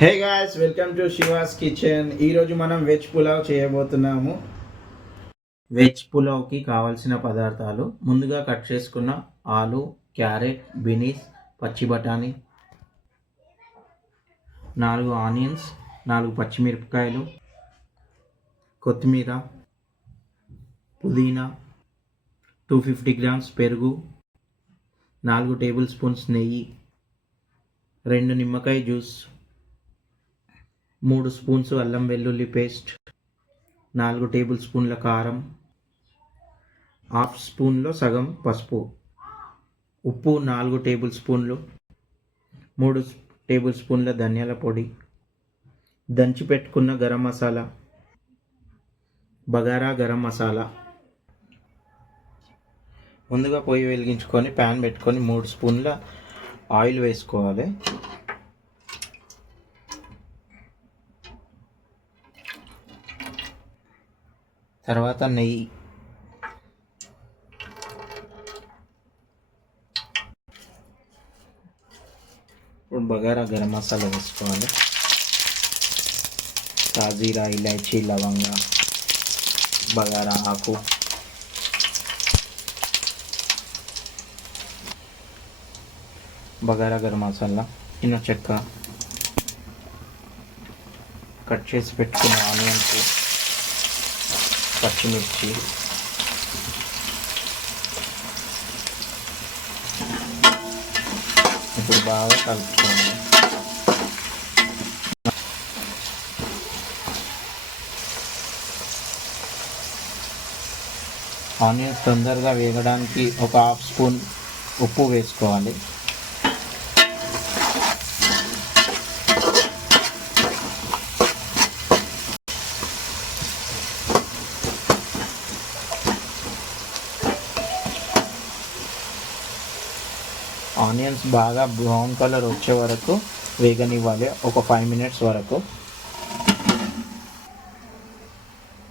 Hey guys, welcome to she was kitchen. ఈరోజు మనం veg pulao చేయబోతున్నాము. వెజ్ పులావ్కి కావాల్సిన పదార్థాలు ముందుగా కట్ చేసుకున్న ఆలు, క్యారెట్, బీనీస్, పచ్చి బఠానీ, 4 ఆనియన్స్, 4 పచ్చిమిరపకాయలు, కొత్తిమీర, పుదీనా, 250 గ్రామ్స్ పెరుగు, 4 టేబుల్ స్పూన్స్ నెయ్యి, 2 నిమ్మకాయ జ్యూస్, 3 స్పూన్స్ అల్లం వెల్లుల్లి పేస్ట్, 4 టేబుల్ స్పూన్ల కారం, హాఫ్ స్పూన్లో సగం పసుపు, ఉప్పు 4 టేబుల్ స్పూన్లు, 3 టేబుల్ స్పూన్ల ధనియాల పొడి, దంచి పెట్టుకున్న గరం మసాలా, బగారా గరం మసాలా. ముందుగా పొయ్యి వెలిగించుకొని ప్యాన్ పెట్టుకొని 3 స్పూన్ల ఆయిల్ వేసుకోవాలి. తర్వాత నెయ్యి, ఇప్పుడు బగారా గరం మసాలా వేసుకోవాలి. సాజీరా, ఇలాచీ, లవంగ, బగారా ఆకు, బగారా గరం మసాలా, చిన్న చెక్క, కట్ చేసి పెట్టుకున్న ఆనియన్స్, పచ్చిమిర్చి, ఇప్పుడు బాగా కలుపుకోవాలి. ఆనియన్స్ తొందరగా వేగడానికి ఒక హాఫ్ స్పూన్ ఉప్పు వేసుకోవాలి. ఆనియన్స్ బాగా బ్రౌన్ కలర్ వచ్చే వరకు వేగనివ్వాలి, ఒక 5 మినిట్స్ వరకు.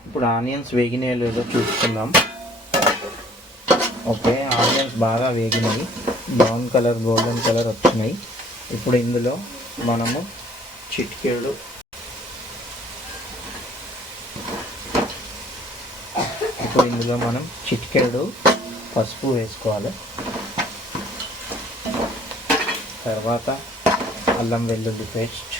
ఇప్పుడు ఆనియన్స్ వేగినాయో లేదో చూసుకుందాం. ఓకే, ఆనియన్స్ బాగా వేగినాయి, బ్రౌన్ కలర్, గోల్డెన్ కలర్ వచ్చినాయి. ఇప్పుడు ఇందులో మనము చిటికెడు పసుపు వేసుకోవాలి. తర్వాత అల్లం వెల్లుల్లి పేస్ట్,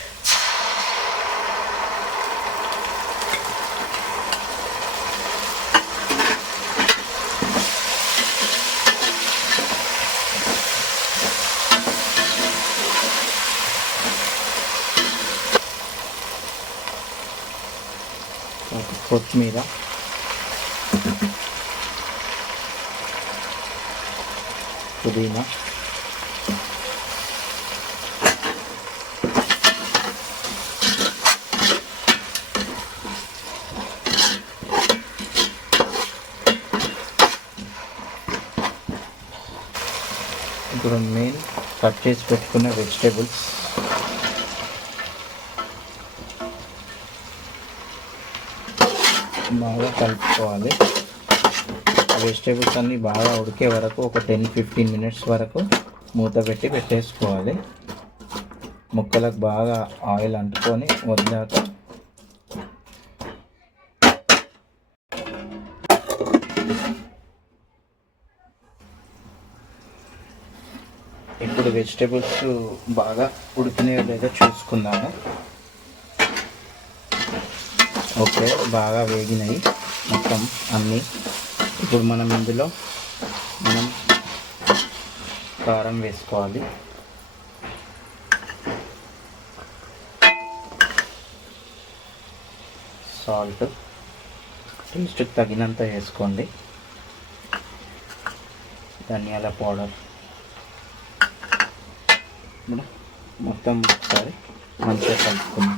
కొత్తిమీర, పుదీనా, ఇప్పుడు మెయిన్ కట్ చేసి పెట్టుకున్న వెజిటేబుల్స్, బాగా కలుపుకోవాలి. వెజిటేబుల్స్ అన్నీ బాగా ఉడికే వరకు ఒక 10-15 మినిట్స్ వరకు మూత పెట్టి పెట్టేసుకోవాలి. ముక్కలకు బాగా ఆయిల్ అంటుకొని వదిలాక ఇప్పుడు వెజిటేబుల్స్ బాగా ఉడికినాయో లేదో చూసుకుందాము. ఓకే, బాగా వేగినాయి మొత్తం అన్నీ. ఇప్పుడు మనం ఇందులో కారం వేసుకోవాలి. సాల్ట్ టేస్ట్కి తగినంత వేసుకోండి. ధనియాల పౌడర్ మొత్తం ఒకసారి మంచిగా కలుపుకుందాం.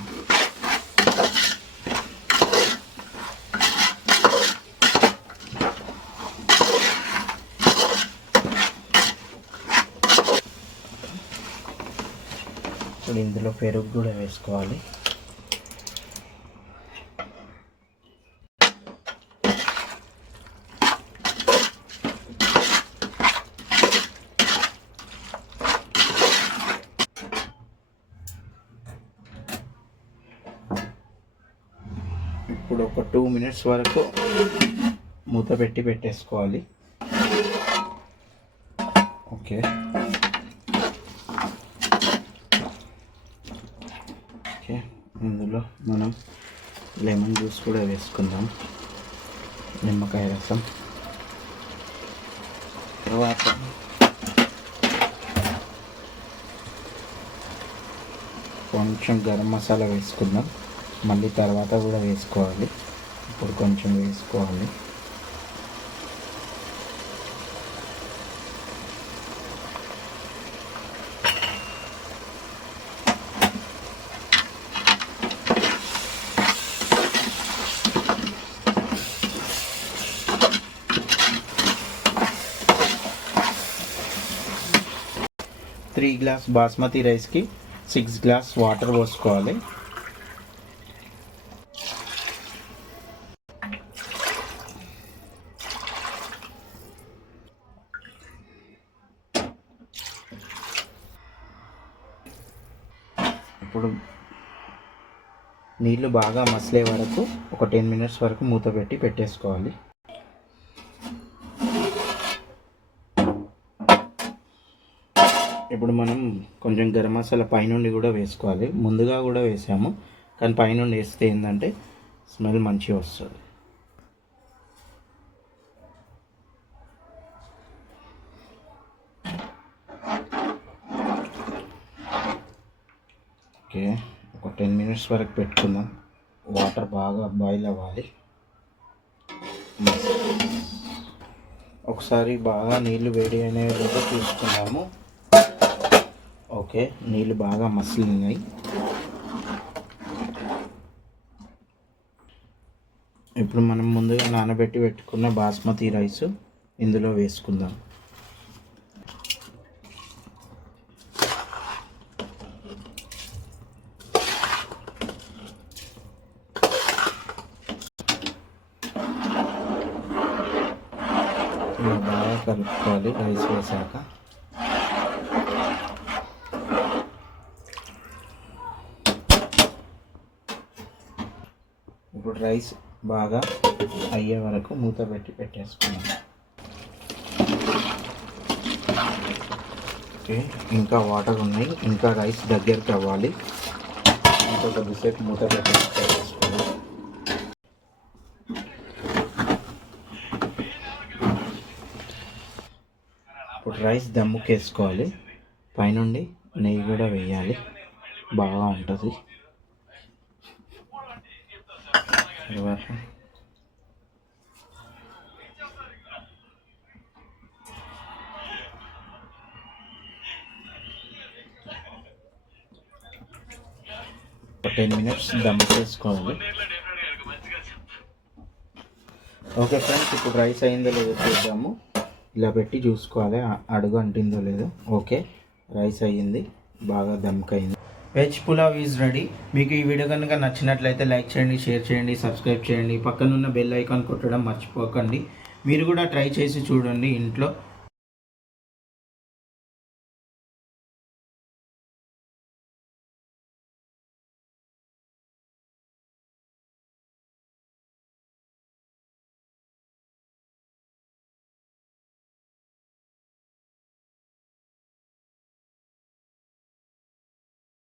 ఇప్పుడు ఇందులో పెరుగు కూడా వేసుకోవాలి. ఇప్పుడు ఒక 2 minutes వరకు మూత పెట్టి పెట్టేసుకోవాలి. ఓకే, ఇందులో మనం లెమన్ జ్యూస్ కూడా వేసుకుందాం, నిమ్మకాయ రసం. తర్వాత కొంచెం గరం మసాలా వేసుకుందాం, మళ్ళీ తర్వాత కూడా వేసుకోవాలి. ఇప్పుడు కొంచెం వేసుకోవాలి. త్రీ గ్లాస్ బాస్మతి రైస్కి 6 గ్లాస్ వాటర్ పోసుకోవాలి. ఇప్పుడు నీళ్ళు బాగా మసలే వరకు ఒక 10 minutes వరకు మూత పెట్టి పెట్టేసుకోవాలి. ఇప్పుడు మనం కొంచెం గరం మసాలా పైనుండి కూడా వేసుకోవాలి. ముందుగా కూడా వేసాము, కానీ పైనుండి వేస్తే ఏంటంటే స్మెల్ మంచిగా వస్తుంది. ఓకే, ఒక 10 minutes వరకు పెట్టుకుందాం. వాటర్ బాగా బాయిల్ అవ్వాలి. ఒకసారి బాగా నీళ్ళు వేడి అనేవి చూసుకున్నాము. ఓకే, నీళ్ళు బాగా మసిలినాయి. ఇప్పుడు మనం ముందుగా నానబెట్టి పెట్టుకున్న బాస్మతి రైస్ ఇందులో వేసుకుందాం. బాగా కలుపుకోవాలి రైస్ వేసాక. ఇప్పుడు రైస్ బాగా అయ్యే వరకు మూత పెట్టి పెట్టేసుకున్నాం. ఓకే, ఇంకా వాటర్ ఉన్నాయి, ఇంకా రైస్ దగ్గరికి అవ్వాలి. ఇంకా కొద్దిసేపు మూత పెట్టి పెట్టేసుకున్నాం. ఇప్పుడు రైస్ దమ్ముకేసుకోవాలి. పైనుండి నెయ్యి కూడా వేయాలి, బాగా ఉంటుంది. తర్వాత ఒక 10 minutes దమ్ చేసుకోవాలి. ఓకే ఫ్రెండ్స్, ఇప్పుడు రైస్ అయిందో లేదో చూద్దాము. ఇలా పెట్టి చూసుకోవాలి అడుగు అంటిందో లేదో. ఓకే, రైస్ అయ్యింది, బాగా దమ్కయింది. Veg pulao is ready. మీకు ఈ వీడియో కనుక నచ్చినట్లయితే లైక్ చేయండి, షేర్ చేయండి, సబ్స్క్రైబ్ చేయండి. పక్కనున్న బెల్ ఐకాన్ కొట్టడం మర్చిపోకండి. మీరు కూడా ట్రై చేసి చూడండి ఇంట్లో.